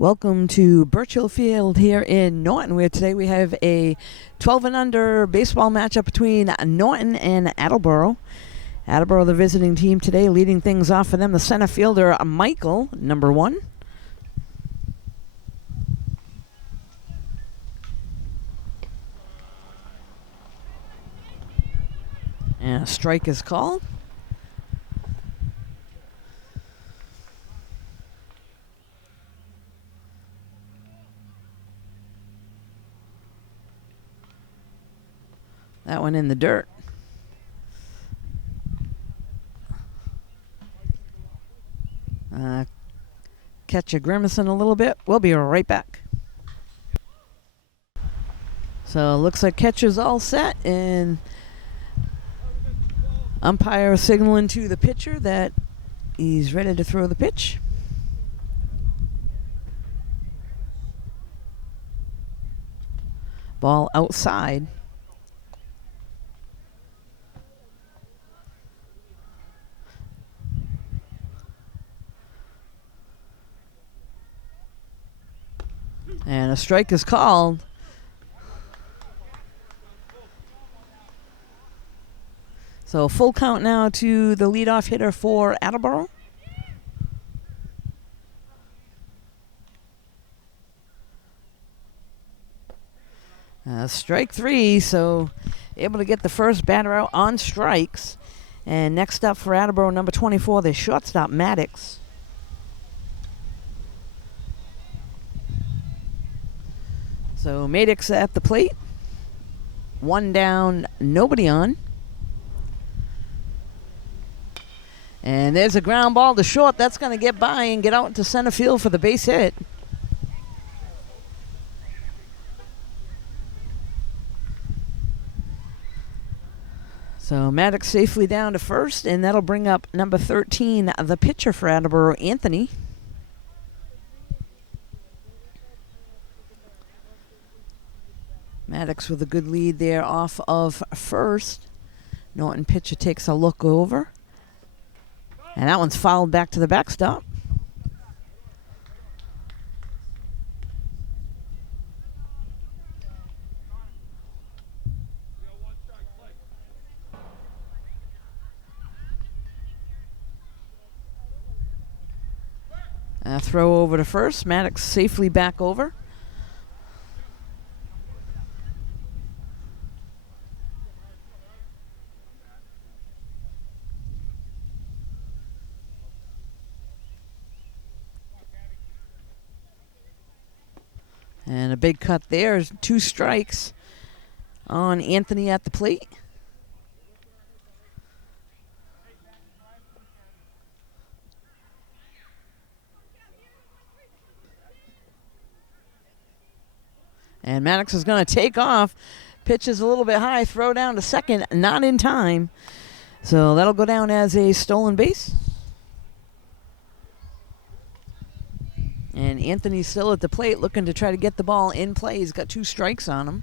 Welcome to Birchill Field here in Norton, where today we have a 12 and under baseball matchup between Norton and Attleboro. Attleboro, the visiting team today, leading things off for them, the center fielder, Michael, number 1. And a strike is called. That one in the dirt. Catch you grimacing a little bit. We'll be right back. So looks like catcher's all set, and umpire signaling to the pitcher that he's ready to throw the pitch. Ball outside. And a strike is called. So full count now to the leadoff hitter for Attleboro. Strike 3, so able to get the first batter out on strikes. And next up for Attleboro, number 24, the shortstop, Maddox. So Maddox at the plate. 1 down, nobody on. And there's a ground ball to short. That's going to get by and get out to center field for the base hit. So Maddox safely down to first, and that'll bring up number 13, the pitcher for Attleboro, Anthony. Maddox with a good lead there off of first. Norton pitcher takes a look over. And that one's fouled back to the backstop. Throw over to first. Maddox safely back over. And a big cut there. 2 strikes on Anthony at the plate. And Maddox is going to take off. Pitch is a little bit high. Throw down to second. Not in time. So that'll go down as a stolen base. And Anthony's still at the plate looking to try to get the ball in play. He's got 2 strikes on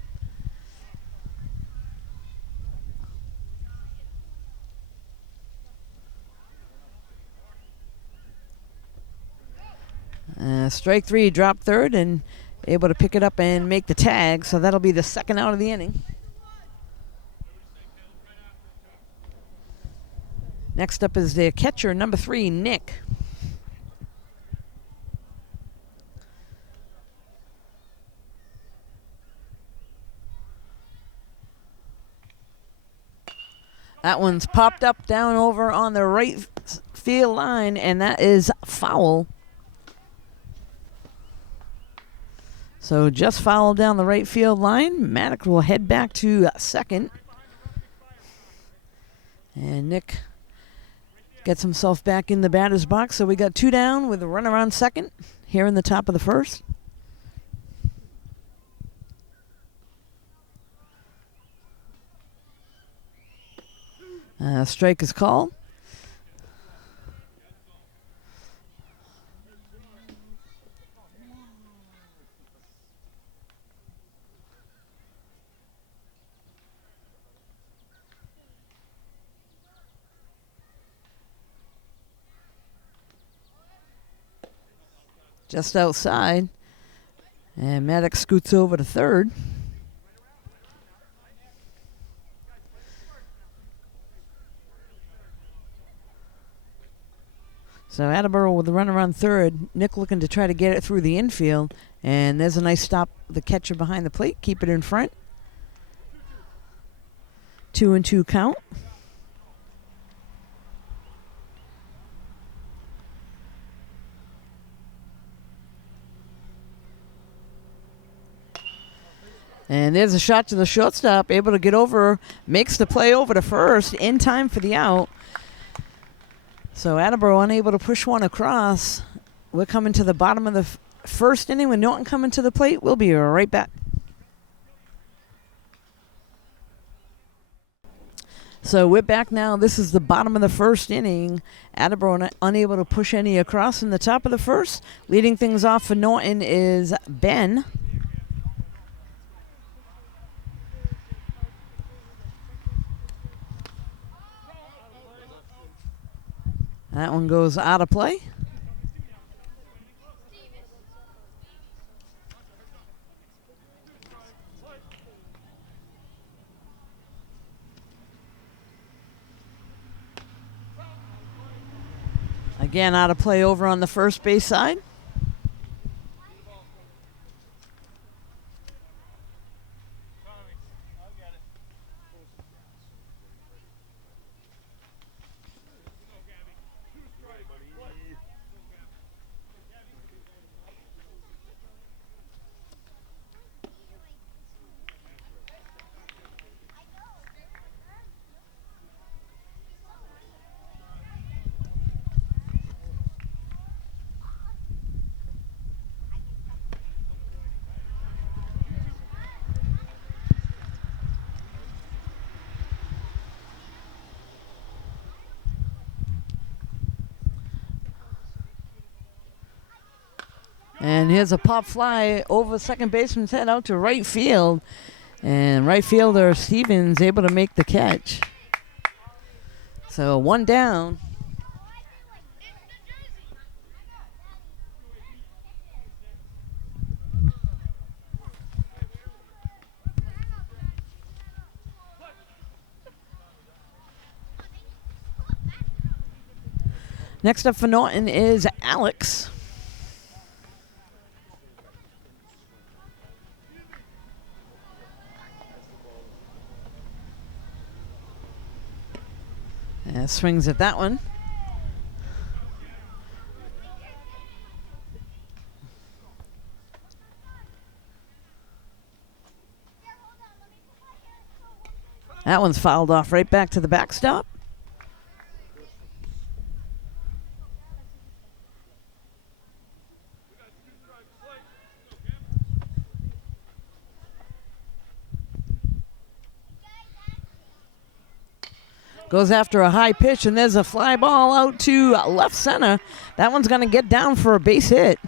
him. Strike 3, drop third, and able to pick it up and make the tag. So that'll be the second out of the inning. Next up is the catcher, number 3, Nick. That one's popped up down over on the right field line, and that is foul. So just foul down the right field line. Maddox will head back to second. And Nick gets himself back in the batter's box. So we got 2 down with a runner on second here in the top of the first. Strike is called. just outside. And Maddox scoots over to third. So Attleboro with the runner on third. Nick looking to try to get it through the infield. And there's a nice stop. The catcher behind the plate. Keep it in front. 2-2 count. And there's a shot to the shortstop. Able to get over. Makes the play over to first. In time for the out. So Attleboro unable to push one across. We're coming to the bottom of the first inning with Norton coming to the plate. We'll be right back. So we're back now. This is the bottom of the first inning. Attleboro unable to push any across in the top of the first. Leading things off for Norton is Ben. That one goes out of play. Again, out of play over on the first base side. And here's a pop fly over second baseman's head out to right field. And right fielder Stevens able to make the catch. So one down. Next up for Norton is Alex. Swings at that one. That one's fouled off right back to the backstop. Goes after a high pitch, and there's a fly ball out to left center. That one's going to get down for a base hit.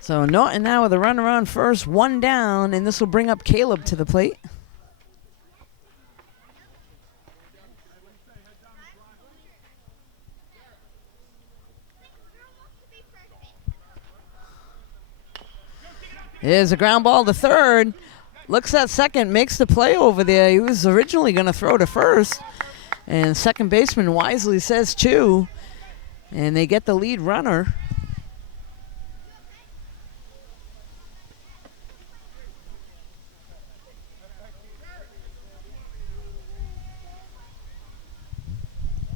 So Norton now with a runner on first, one down, and this will bring up Caleb to the plate. Here's a ground ball to third. Looks at second, makes the play over there. He was originally going to throw to first. And second baseman wisely says two. And they get the lead runner.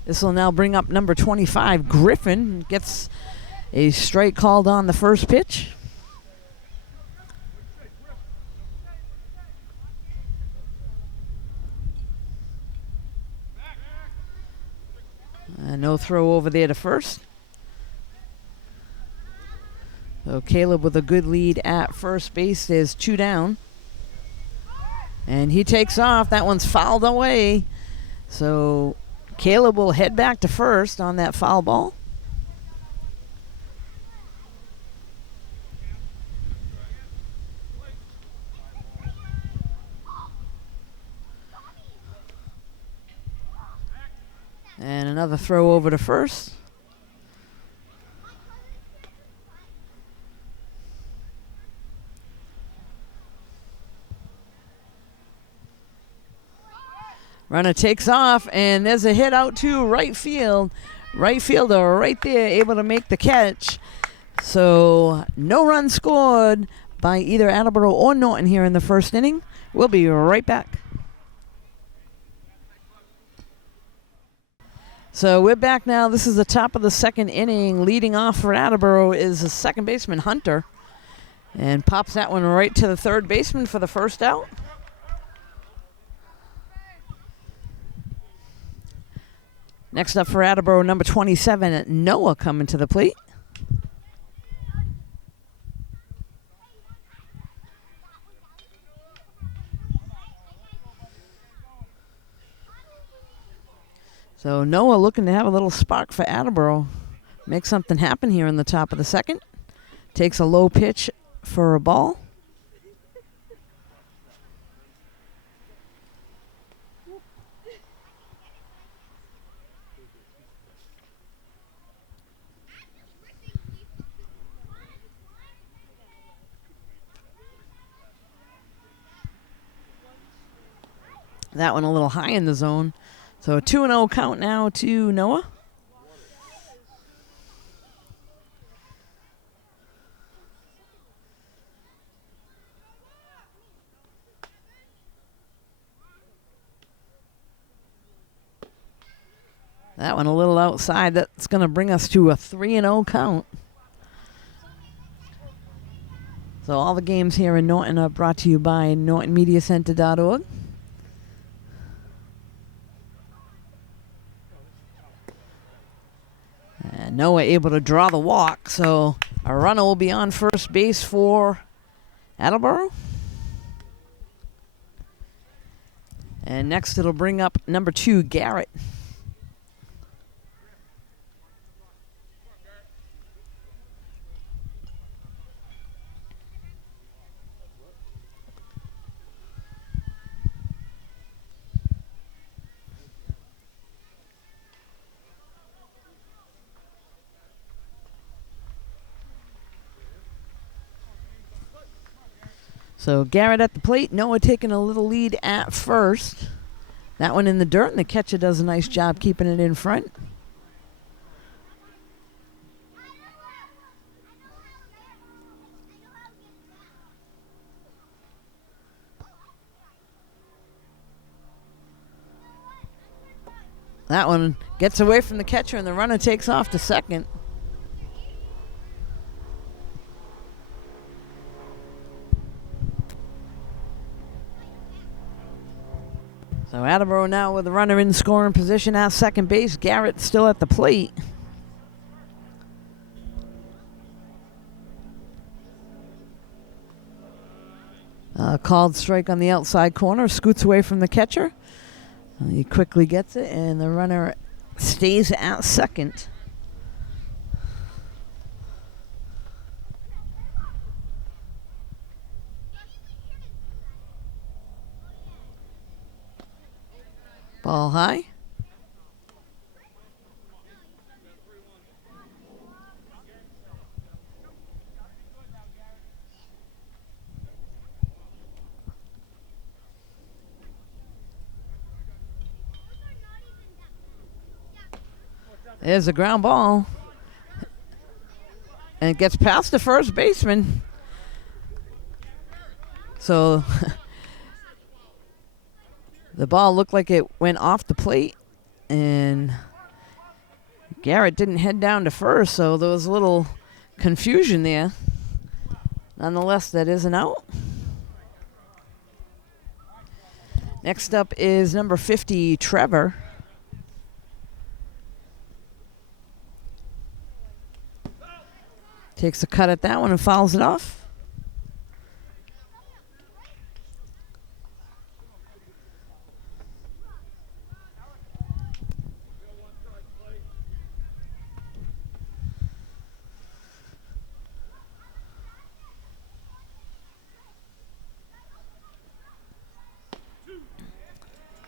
This will now bring up number 25, Griffin. Gets a strike called on the first pitch. No throw over there to first. So Caleb with a good lead at first base. There's two down. And he takes off. That one's fouled away. So Caleb will head back to first on that foul ball. And Another throw over to first. Runner takes off, and there's a hit out to right field. Right fielder right there, able to make the catch. So no run scored by either Attleboro or Norton here in the first inning. We'll be right back. So we're back now. This is the top of the second inning. Leading off for Attleboro is the second baseman, Hunter. And pops that one right to the third baseman for the first out. Next up for Attleboro, number 27, Noah coming to the plate. So Noah looking to have a little spark for Attleboro. Make something happen here in the top of the second. Takes a low pitch for a ball. That one a little high in the zone. So a 2-0 count now to Noah. That one a little outside. That's going to bring us to a 3-0 count. So all the games here in Norton are brought to you by NortonMediaCenter.org. And Noah able to draw the walk, so a runner will be on first base for Attleboro. And next it'll bring up number 2, Garrett. So Garrett at the plate, Noah taking a little lead at first. That one in the dirt, and the catcher does a nice job keeping it in front. That one gets away from the catcher, and the runner takes off to second. So Attleboro now with the runner in scoring position at second base. Garrett still at the plate. Called strike on the outside corner. Scoots away from the catcher. He quickly gets it, and the runner stays at second. Ball high. There's a ground ball. And it gets past the first baseman. So the ball looked like it went off the plate, and Garrett didn't head down to first, so there was a little confusion there. Nonetheless, that is an out. Next up is number 50, Trevor. Takes a cut at that one and fouls it off.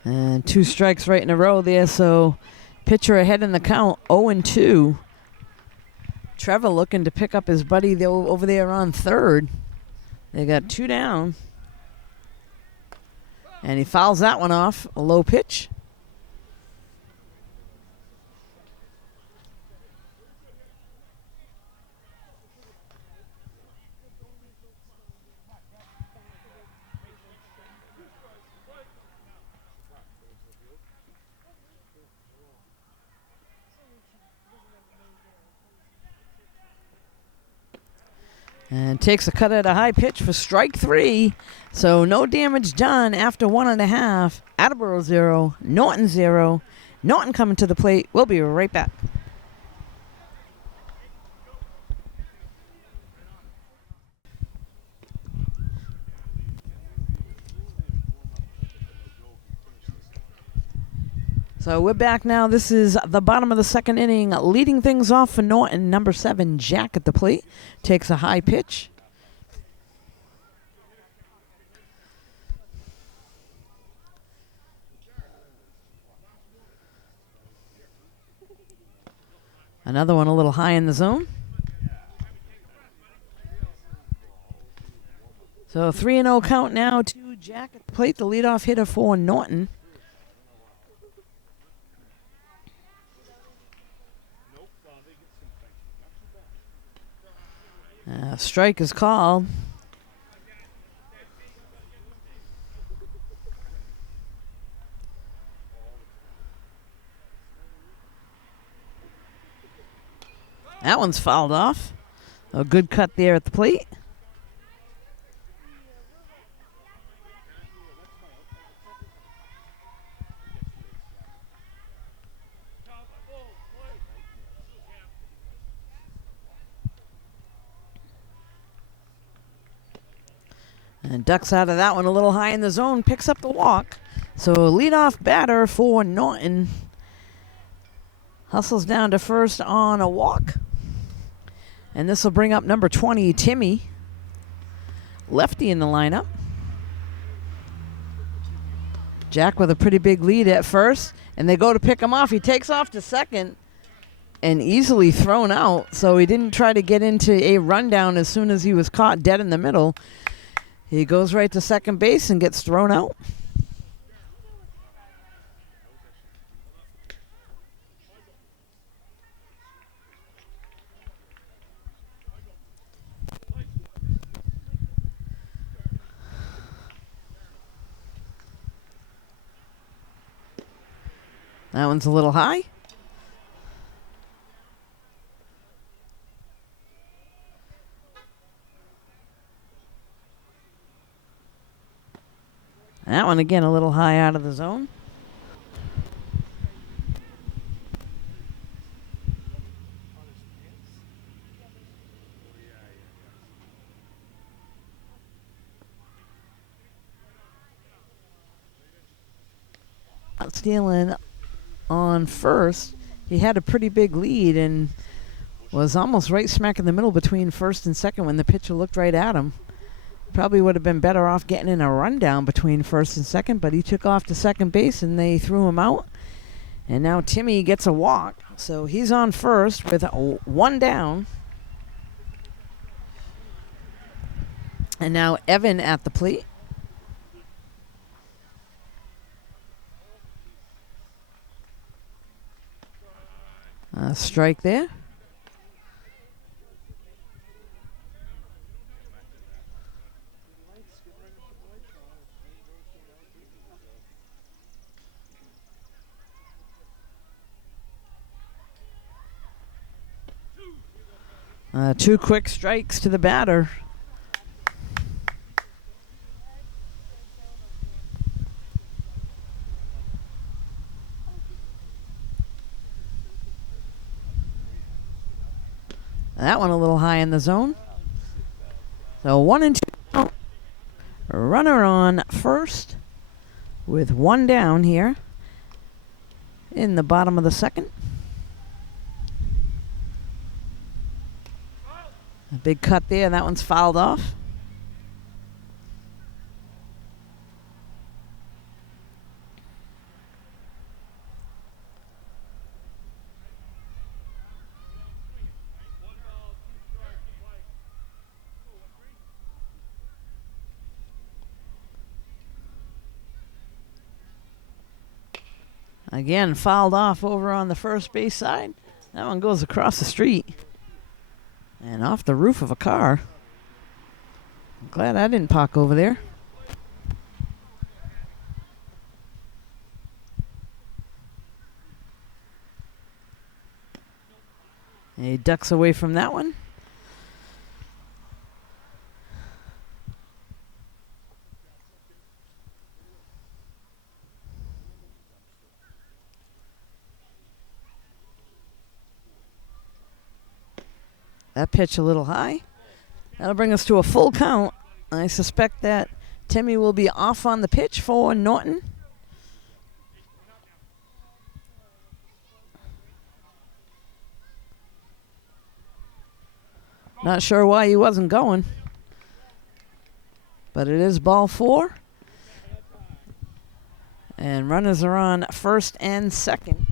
And 2 strikes right in a row there, so Pitcher ahead in the count, 0-2. Trevor looking to pick up his buddy over there on third. They got 2 down. And he fouls that one off, a low pitch. And takes a cut at a high pitch for strike 3. So no damage done after 1.5. Attleboro 0, Norton 0. Norton coming to the plate. We'll be right back. So we're back now. This is the bottom of the second inning. Leading things off for Norton, number 7, Jack at the plate. Takes a high pitch. Another one a little high in the zone. So 3-0 count now to Jack at the plate, the leadoff hitter for Norton. Strike is called. That one's fouled off. A good cut there at the plate. And ducks out of that one a little high in the zone, picks up the walk. So leadoff batter for Norton. Hustles down to first on a walk. And this will bring up number 20, Timmy. Lefty in the lineup. Jack with a pretty big lead at first. And they go to pick him off. He takes off to second and easily thrown out. So he didn't try to get into a rundown as soon as he was caught dead in the middle. He goes right to second base and gets thrown out. That one's a little high. That one again a little high out of the zone. Stealing on first. He had a pretty big lead and was almost right smack in the middle between first and second when the pitcher looked right at him. Probably would have been better off getting in a rundown between first and second, but he took off to second base and they threw him out. And now Timmy gets a walk. So he's on first with 1 down. And now Evan at the plate. Strike there. Two quick strikes to the batter. That one a little high in the zone. So 1-2 count. Runner on first with 1 down here in the bottom of the second. A big cut there, and that one's fouled off. Again, fouled off over on the first base side. That one goes across the street and off the roof of a car. I'm glad I didn't park over there. And he ducks away from that one. That pitch a little high. That'll bring us to a full count. I suspect that Timmy will be off on the pitch for Norton. Not sure why he wasn't going. But it is ball 4. And runners are on first and second.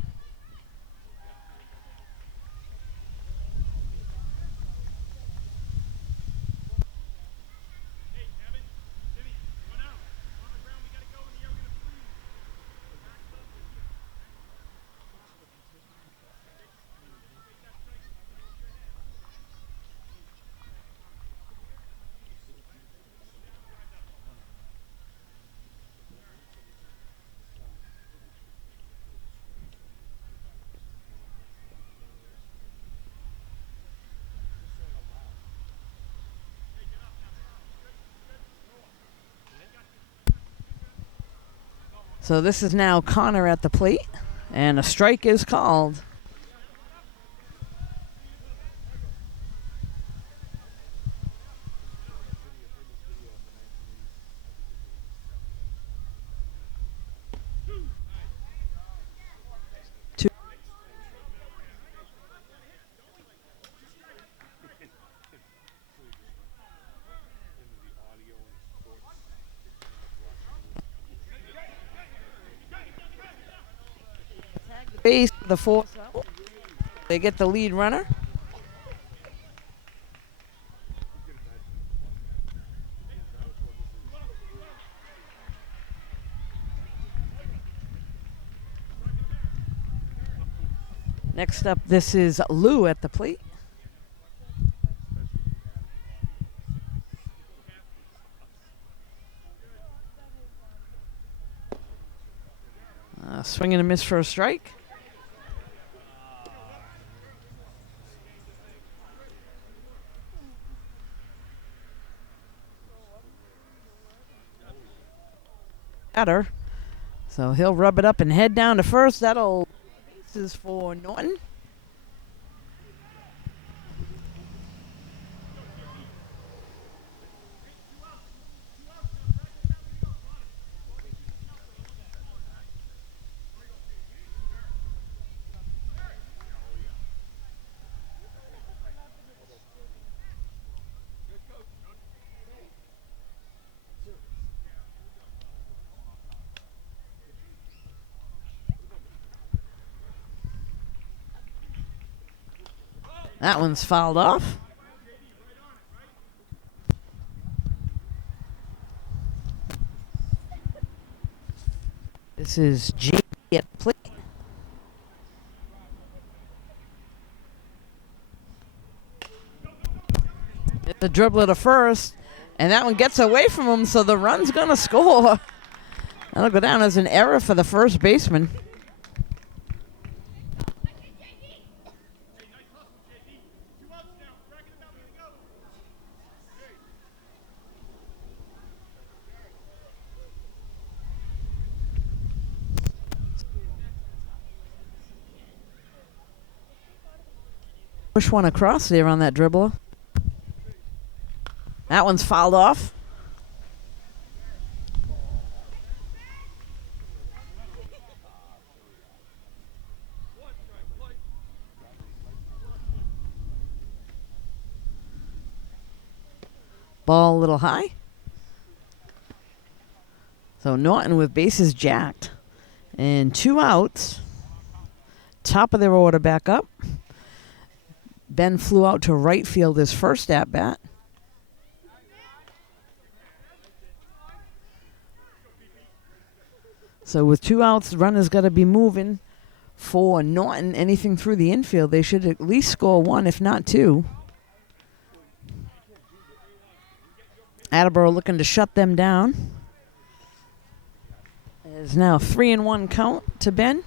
So this is now Connor at the plate, and a strike is called. Base the 4th out. They get the lead runner. Next up, this is Lou at the plate. Swing and a miss for a strike. So he'll rub it up and head down to first. That'll bases for Norton. That one's fouled off. This is G at play. It's a dribbler to first, and that one gets away from him, so the run's going to score. That'll go down as an error for the first baseman. Push one across there on that dribbler. That one's fouled off. Ball a little high. So Norton with bases jacked. And 2 outs. Top of their order back up. Ben flew out to right field his first at-bat. So with 2 outs, the runner's got to be moving for Norton. Anything through the infield, they should at least score 1, if not 2. Attleboro looking to shut them down. It's now 3-1 count to Ben.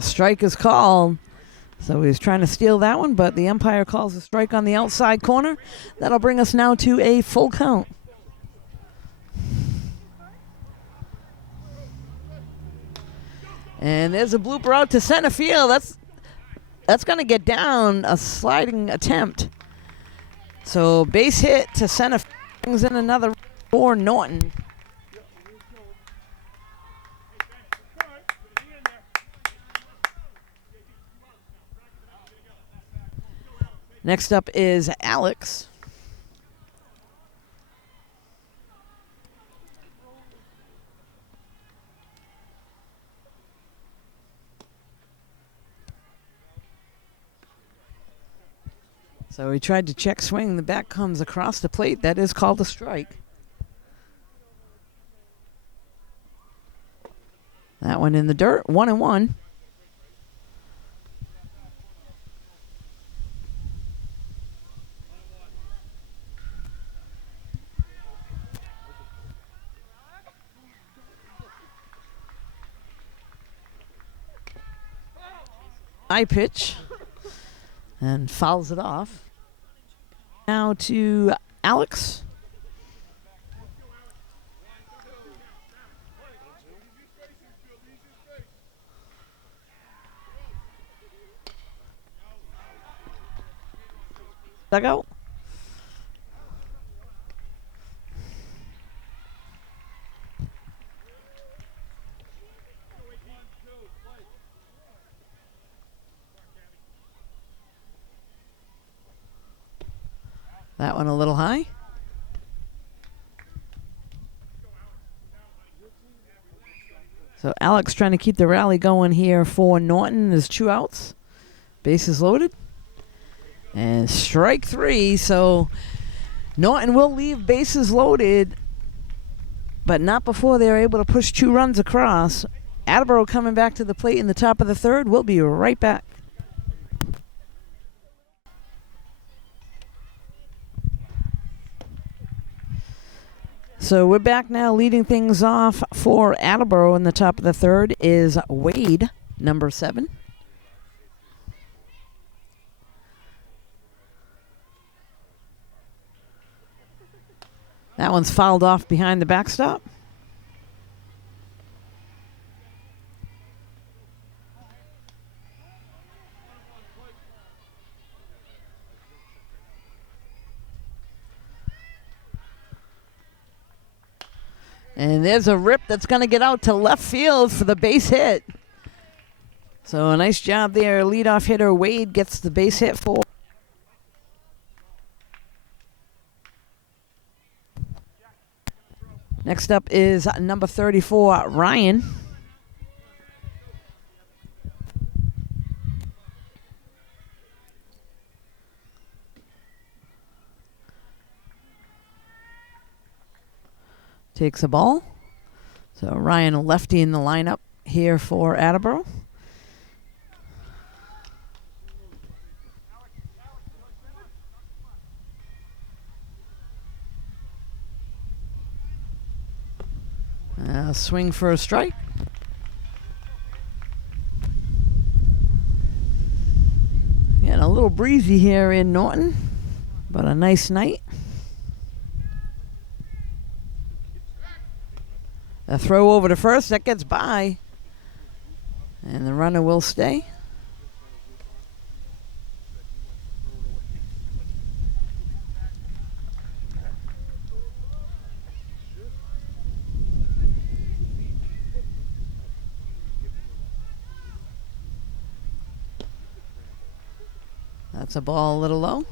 Strike is called. So he's trying to steal that one, but the umpire calls a strike on the outside corner. That'll bring us now to a full count. And there's a blooper out to center field. That's going to get down, a sliding attempt. So base hit to center field, brings in another for Norton. Next up is Alex. So he tried to check swing. The bat comes across the plate. That is called a strike. That one in the dirt, 1-1. High pitch and fouls it off. Now to Alex. Dugout. That one a little high. So Alex trying to keep the rally going here for Norton. There's 2 outs. Bases loaded. And strike 3. So Norton will leave bases loaded, but not before they're able to push 2 runs across. Attleboro coming back to the plate in the top of the 3rd. We'll be right back. So we're back now. Leading things off for Attleboro in the top of the 3rd is Wade, number 7. That one's fouled off behind the backstop. And there's a rip that's going to get out to left field for the base hit. So a nice job there. Leadoff hitter Wade gets the base hit for. Next up is number 34, Ryan. Takes a ball. So Ryan, a lefty in the lineup here for Attleboro. Swing for a strike. Getting a little breezy here in Norton, but a nice night. A throw over to first, that gets by. And the runner will stay. That's a ball a little low.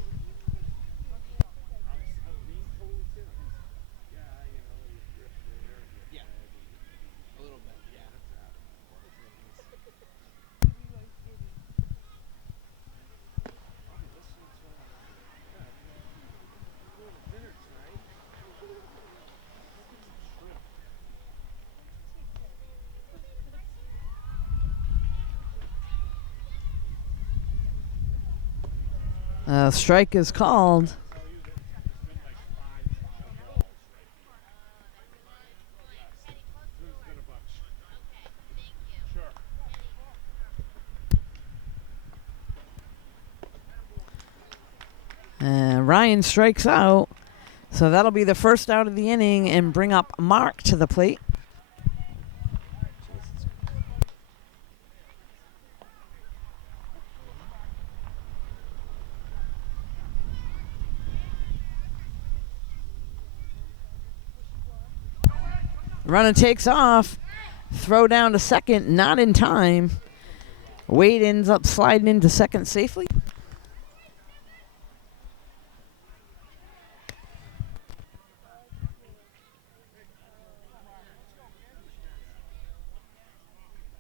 Strike is called. Ryan strikes out. So that'll be the first out of the inning and bring up Mark to the plate. Runner takes off. Throw down to second, not in time. Wade ends up sliding into second safely.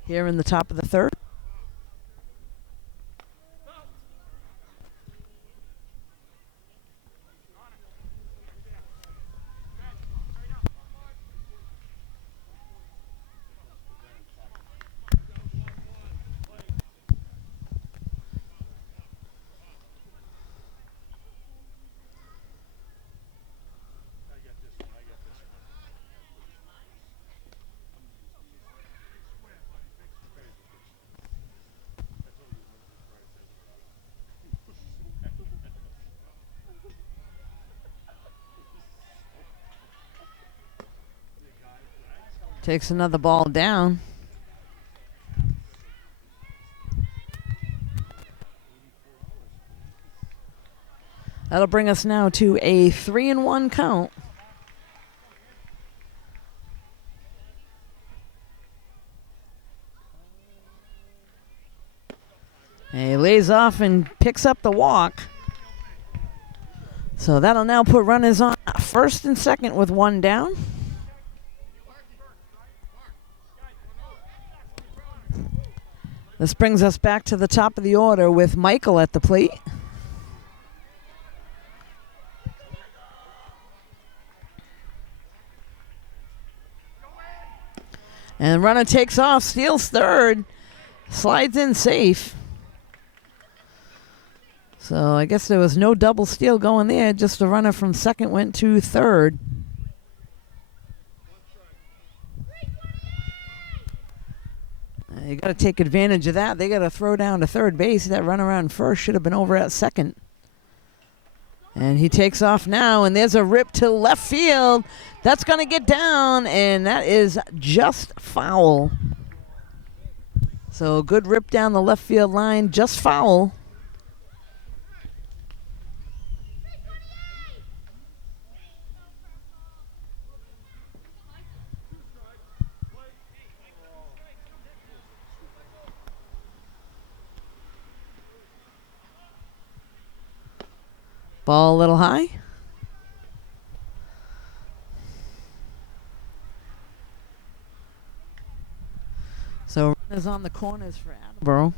Here in the top of the third. Takes another ball down. That'll bring us now to a 3-1 count. And he lays off and picks up the walk. So that'll now put runners on first and second with one down. This brings us back to the top of the order with Michael at the plate. And runner takes off, steals third, slides in safe. So I guess there was no double steal going there, just a runner from second went to third. You got to take advantage of that. They got to throw down to third base. That run around first should have been over at second. And he takes off now, and there's a rip to left field. That's going to get down, and that is just foul. So good rip down the left field line, just foul. Ball a little high. So runners on the corners for Attleboro.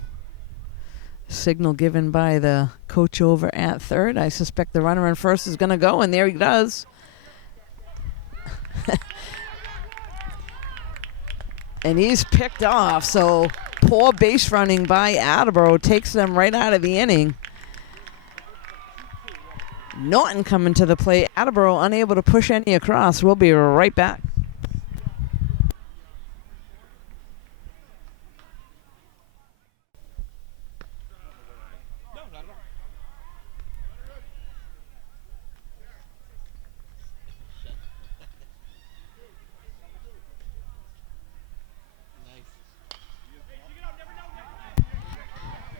Signal given by the coach over at third. I suspect the runner on first is going to go, and there he does. And he's picked off, so poor base running by Attleboro takes them right out of the inning. Norton coming to the plate. Attleboro unable to push any across. We'll be right back.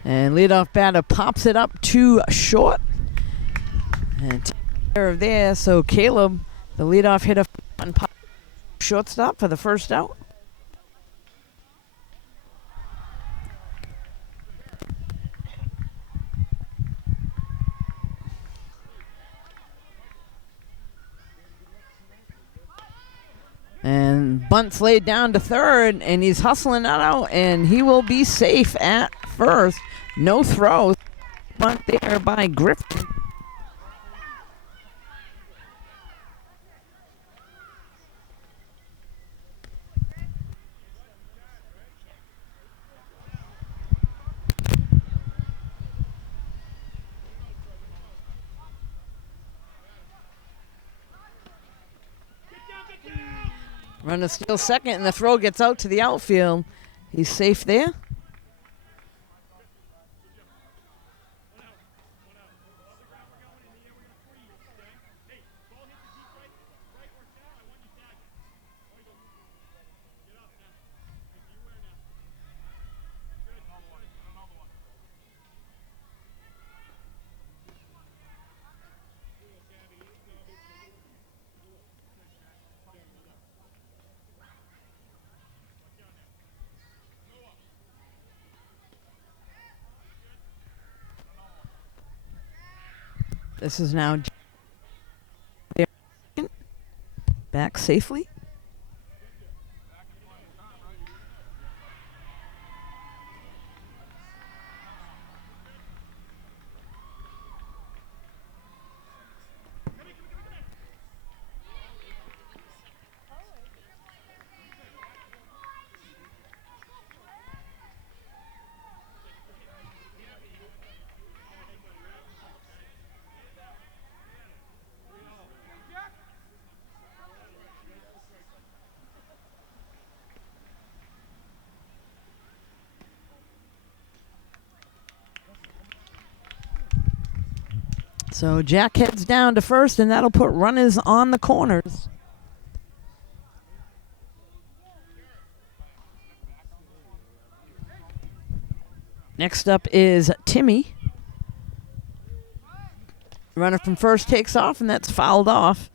And leadoff batter pops it up too short. And take care of there. So Caleb, the leadoff hitter, pop shortstop for the first out. And bunt's laid down to third, and he's hustling that out, and he will be safe at first. No throw. Bunt there by Griffin. Runner steals second, and the throw gets out to the outfield. He's safe there. This is now back safely. So Jack heads down to first, and that'll put runners on the corners. Next up is Timmy. Runner from first takes off, and that's fouled off.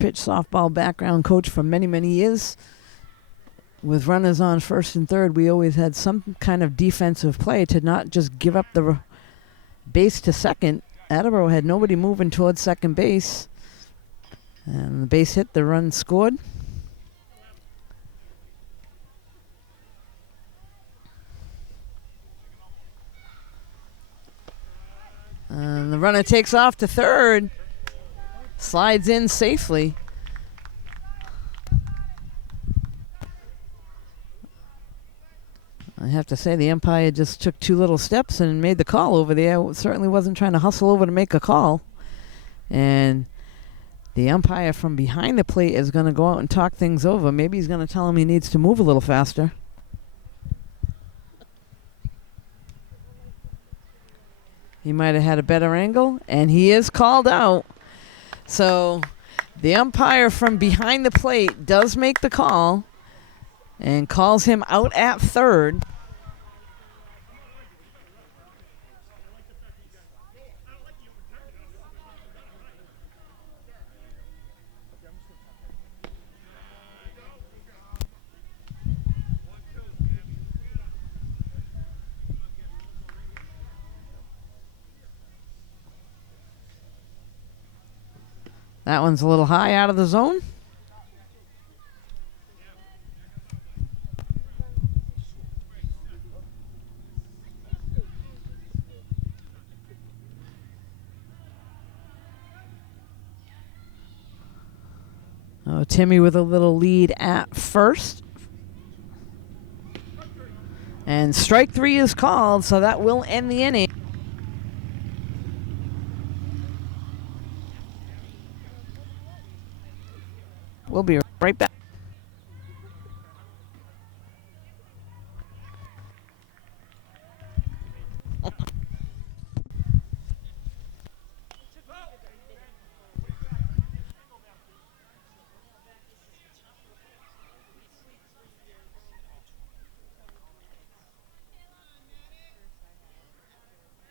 Pitch softball background coach for many, many years. With runners on first and third, we always had some kind of defensive play to not just give up the base to second. Attleboro had nobody moving towards second base. And the base hit, the run scored. And the runner takes off to third. Slides in safely. I have to say the umpire just took two little steps and made the call over there. Certainly wasn't trying to hustle over to make a call. And the umpire from behind the plate is going to go out and talk things over. Maybe he's going to tell him he needs to move a little faster. He might have had a better angle, and he is called out. So the umpire from behind the plate does make the call and calls him out at third. That one's a little high out of the zone. Oh, Timmy with a little lead at first. And strike three is called, so that will end the inning. We'll be right back.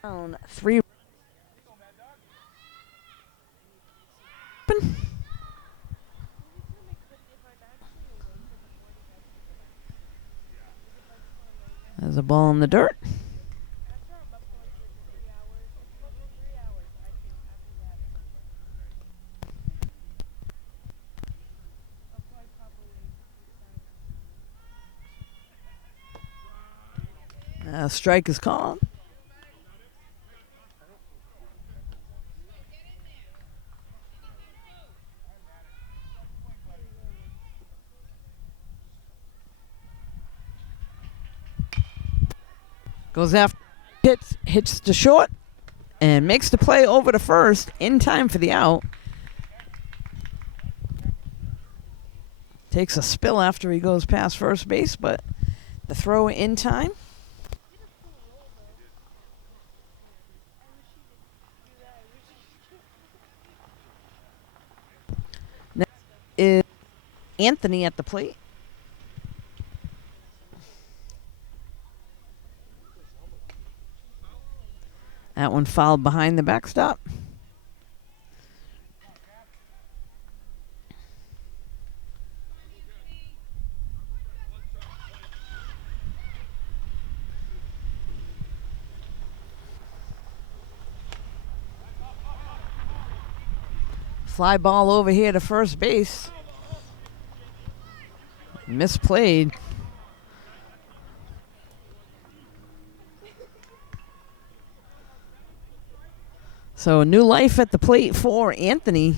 Down 3. There's a ball in the dirt. Strike is called. Goes after, hits to short, and makes the play over to first in time for the out. Takes a spill after he goes past first base, but the throw in time. Next is Anthony at the plate. That one fouled behind the backstop. Fly ball over here to first base. Misplayed. So a new life at the plate for Anthony.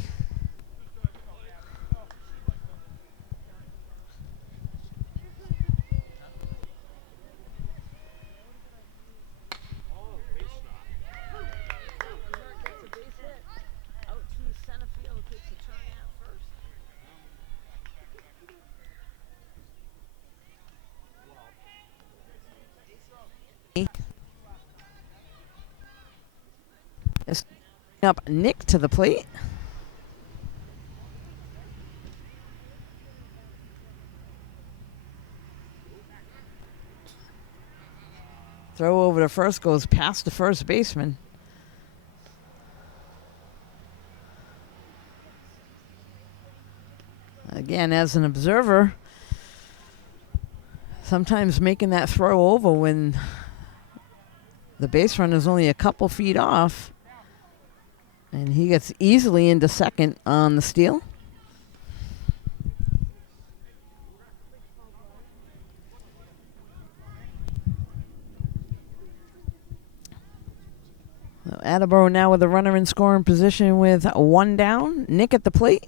Up Nick to the plate. Throw over to first, goes past the first baseman. Again, as an observer, sometimes making that throw over when the base runner is only a couple feet off, and he gets easily into second on the steal. So Attleboro now with a runner in scoring position with one down. Nick at the plate.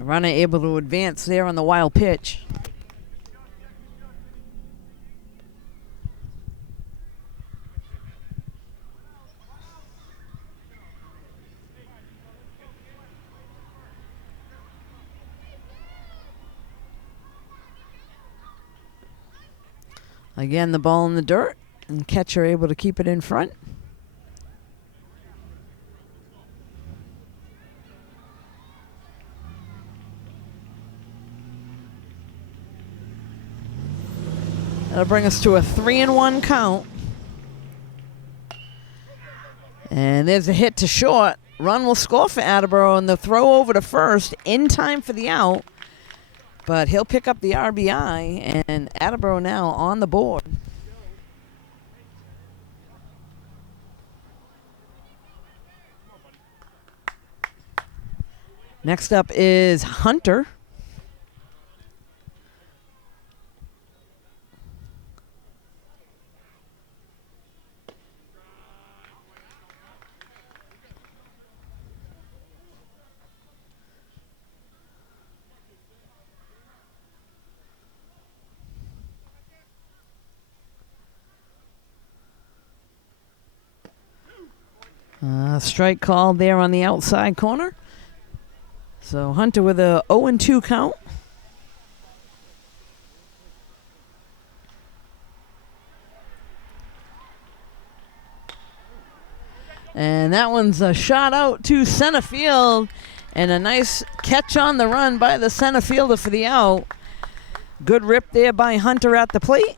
Runner able to advance there on the wild pitch. Again, the ball in the dirt, and catcher able to keep it in front. That'll bring us to a 3-1 count. And there's a hit to short. Run will score for Attleboro, and the throw over to first in time for the out. But he'll pick up the RBI, and Attleboro now on the board. Next up is Hunter. Strike called there on the outside corner. So Hunter with a 0-2 count. And that one's a shot out to center field. And a nice catch on the run by the center fielder for the out. Good rip there by Hunter at the plate.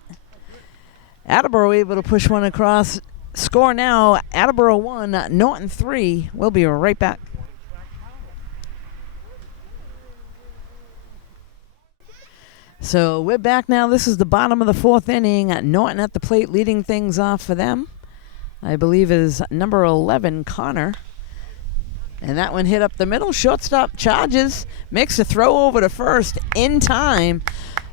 Attleboro able to push one across. Score now, Attleboro 1, Norton 3. We'll be right back. So we're back now. This is the bottom of the fourth inning. Norton at the plate leading things off for them. I believe is number 11, Connor. And that one hit up the middle. Shortstop charges. Makes a throw over to first in time.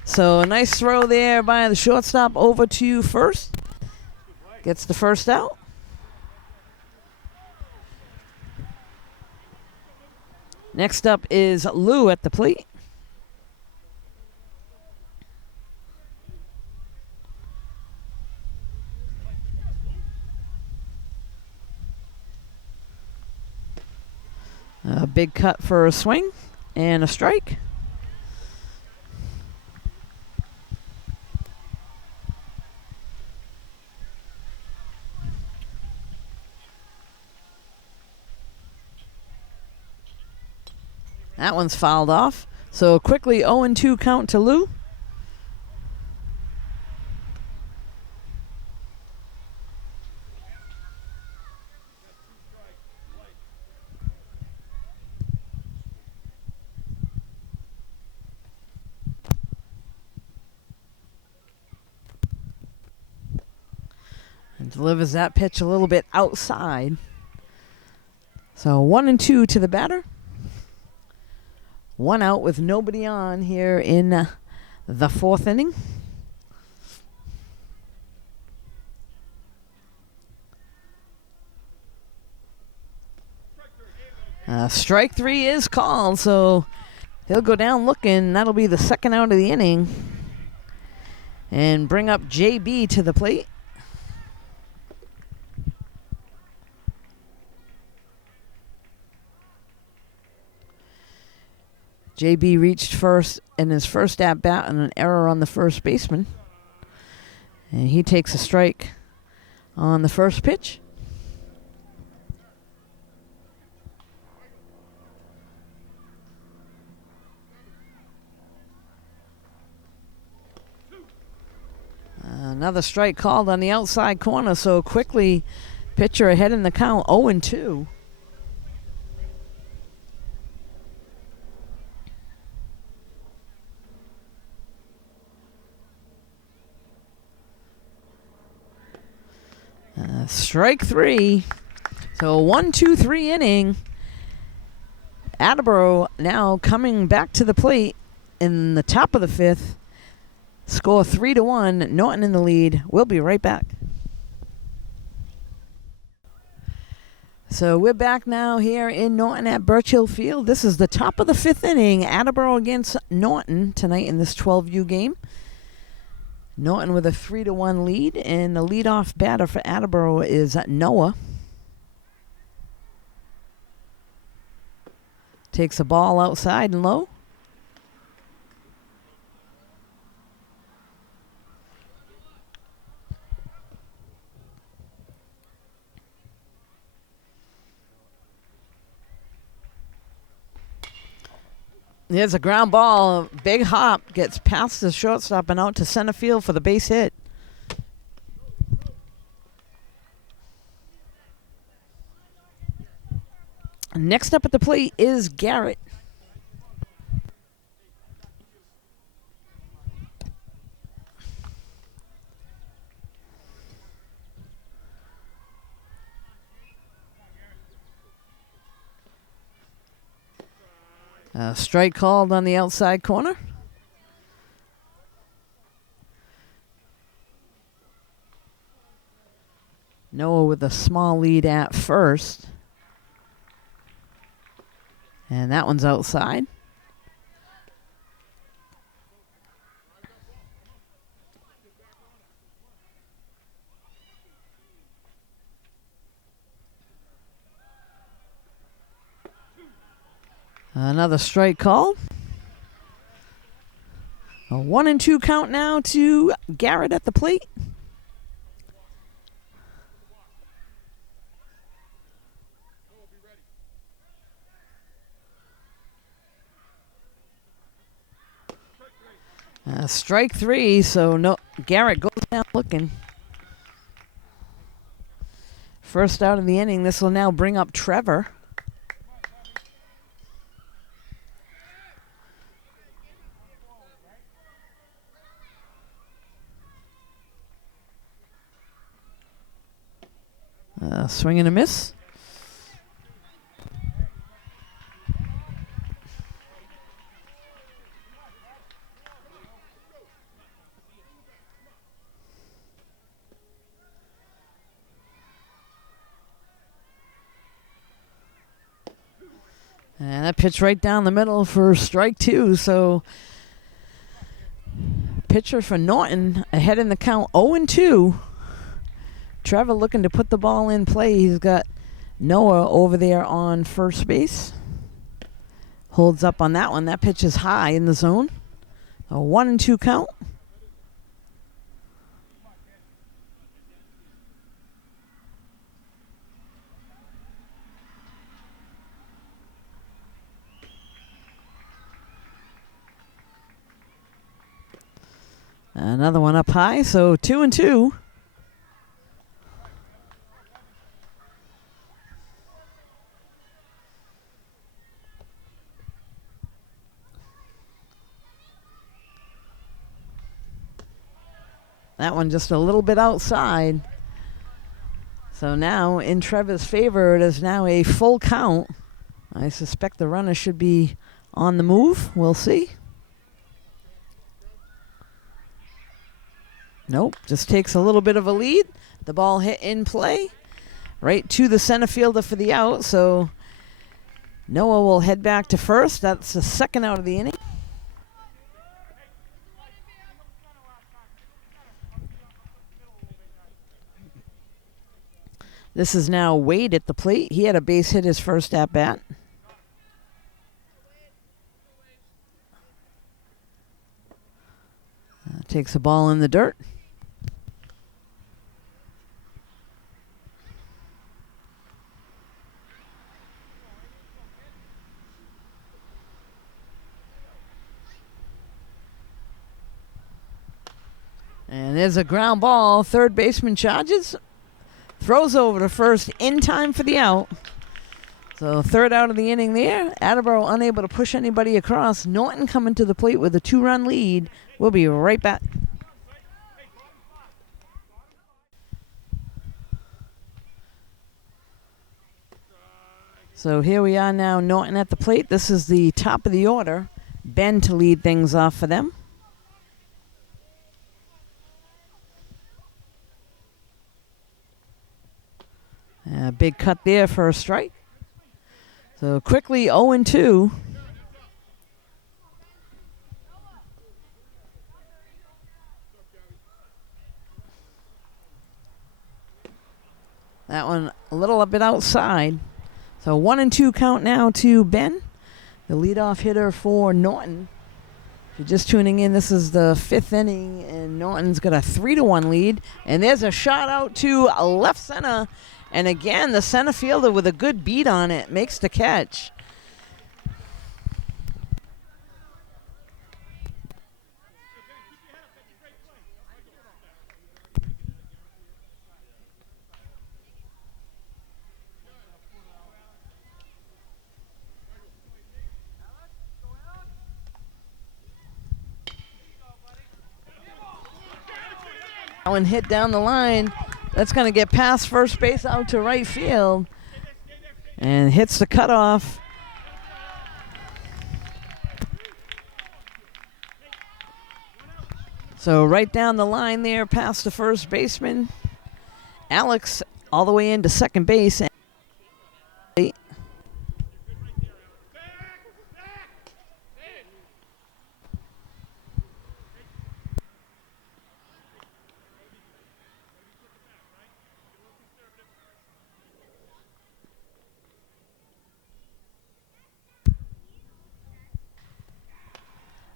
So a nice throw there by the shortstop over to first. Gets the first out. Next up is Lou at the plate. A big cut for a swing and a strike. That one's fouled off. So quickly 0-2 count to Lou. And delivers that pitch a little bit outside. So 1-2 to the batter. One out with nobody on here in the fourth inning. Strike three is called, so he'll go down looking. That'll be the second out of the inning. And bring up JB to the plate. JB reached first in his first at-bat and an error on the first baseman. And he takes a strike on the first pitch. Another strike called on the outside corner, so quickly pitcher ahead in the count, 0-2. Strike three. So 1-2-3 inning. Attleboro now coming back to the plate in the top of the fifth. Score 3-1. Norton in the lead. We'll be right back. So we're back now here in Norton at Birchill Field. This is the top of the fifth inning. Attleboro against Norton tonight in this 12U game. Norton with a 3-1 lead, and the leadoff batter for Attleboro is Noah. Takes a ball outside and low. There's a ground ball, big hop, gets past the shortstop and out to center field for the base hit. Next up at the plate is Garrett. Strike called on the outside corner. Noah with a small lead at first. And that one's outside. Another strike call. A 1-2 count now to Garrett at the plate. Strike three, so no. Garrett goes down looking. First out of the inning. This will now bring up Trevor. Swing and a miss. And that pitch right down the middle for strike two. So pitcher for Norton ahead in the count 0-2. Trevor looking to put the ball in play. He's got Noah over there on first base. Holds up on that one. That pitch is high in the zone. A 1-2 count. Another one up high, so 2-2. That one just a little bit outside. So now in Trevor's favor, it is now a full count. I suspect the runner should be on the move. We'll see. Nope, just takes a little bit of a lead. The ball hit in play right to the center fielder for the out. So Noah will head back to first. That's the second out of the inning. This is now Wade at the plate. He had a base hit his first at bat. Takes the ball in the dirt. And there's a ground ball. Third baseman charges. Throws over to first in time for the out. So third out of the inning there. Attleboro unable to push anybody across. Norton coming to the plate with a 2-run lead. We'll be right back. So here we are now, Norton at the plate. This is the top of the order. Ben to lead things off for them. Big cut there for a strike. So quickly 0-2. That one a little bit outside. So 1-2 count now to Ben, the leadoff hitter for Norton. If you're just tuning in, this is the fifth inning, and Norton's got a 3-1 lead. And there's a shot out to left center. And again, the center fielder with a good beat on it makes the catch. That one hit down the line. That's going to get past first base out to right field. And hits the cutoff. So right down the line there, past the first baseman. Alex all the way into second base.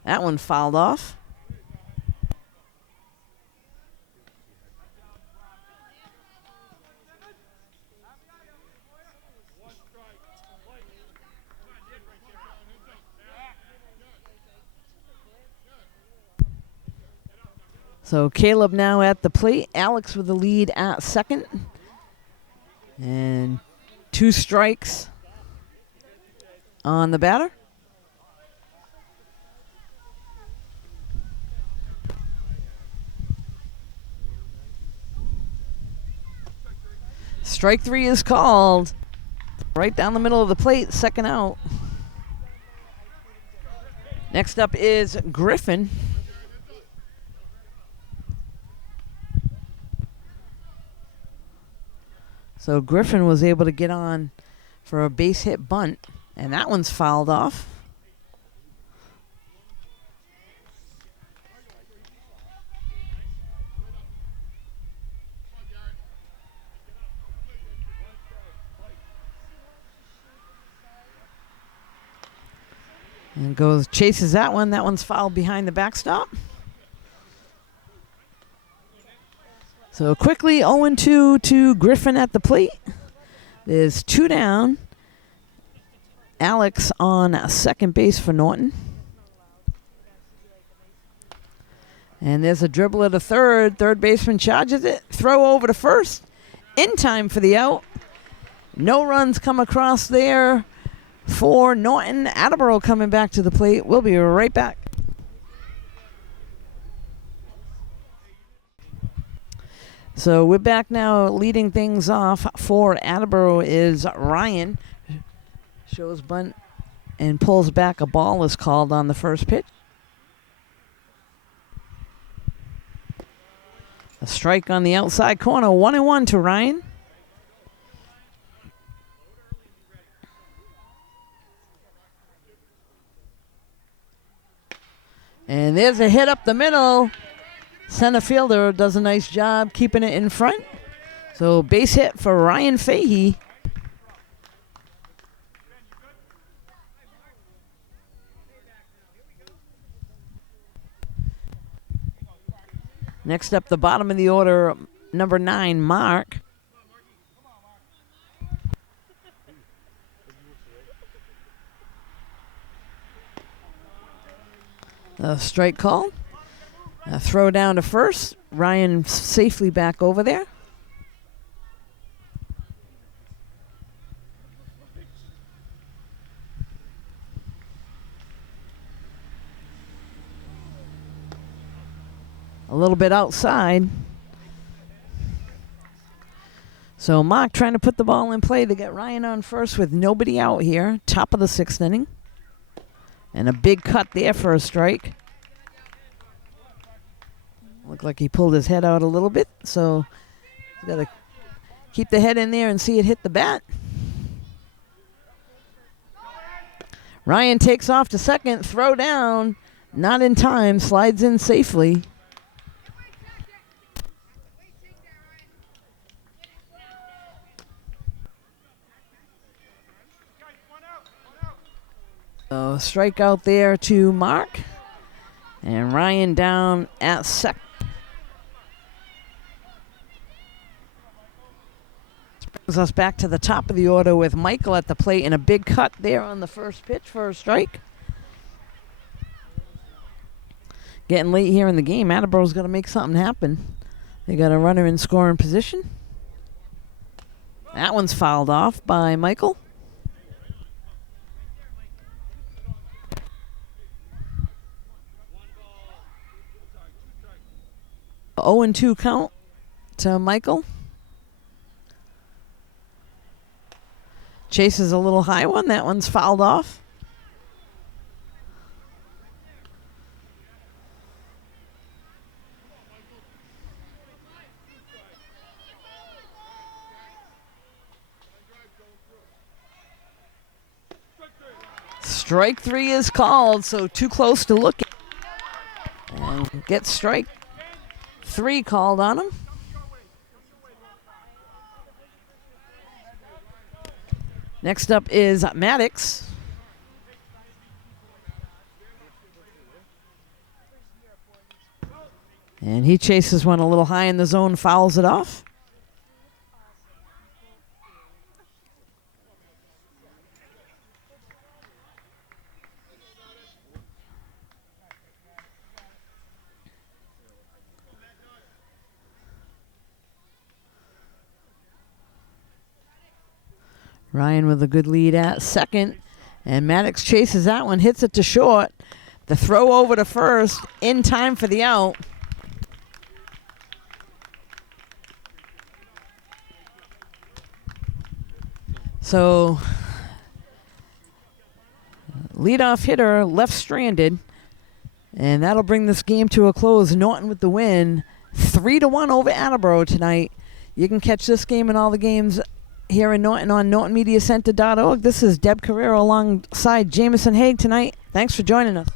That one fouled off. So Caleb now at the plate. Alex with the lead at second. And 2 strikes on the batter. Strike 3 is called. Right down the middle of the plate, second out. Next up is Griffin. So Griffin was able to get on for a base hit bunt, and that one's fouled off. And chases that one. That one's fouled behind the backstop. So quickly 0-2 to Griffin at the plate. There's 2 down. Alex on second base for Norton. And there's a dribble at a third. Third baseman charges it. Throw over to first. In time for the out. No runs come across there for Norton. Attleboro coming back to the plate. We'll be right back. So we're back now. Leading things off for Attleboro is Ryan. Shows bunt and pulls back. A ball is called on the first pitch. A strike on the outside corner. 1-1 to Ryan. And there's a hit up the middle. Center fielder does a nice job keeping it in front. So base hit for Ryan Fahey. Next up, the bottom of the order, number 9, Mark. A strike call. A throw down to first. Ryan safely back over there. A little bit outside. So Mark trying to put the ball in play to get Ryan on first with nobody out here. Top of the 6th inning. And a big cut there for a strike. Looked like he pulled his head out a little bit, so he's got to keep the head in there and see it hit the bat. Ryan takes off to second, throw down, not in time, slides in safely. So strikeout there to Mark. And Ryan down at second. Brings us back to the top of the order with Michael at the plate and a big cut there on the first pitch for a strike. Getting late here in the game. Attleboro's got to make something happen. They got a runner in scoring position. That one's fouled off by Michael. A 0-2 count to Michael. Chases a little high one. That one's fouled off. Strike 3 is called, so too close to look at. And gets strike 3 called on him. Next up is Maddox. And he chases one a little high in the zone, fouls it off. Ryan with a good lead at second. And Maddox chases that one, hits it to short. The throw over to first, in time for the out. So, leadoff hitter left stranded. And that'll bring this game to a close. Norton with the win. 3-1 over Attleboro tonight. You can catch this game and all the games here in Norton on NortonMediaCenter.org. This is Deb Carrero alongside Jamison Haig tonight. Thanks for joining us.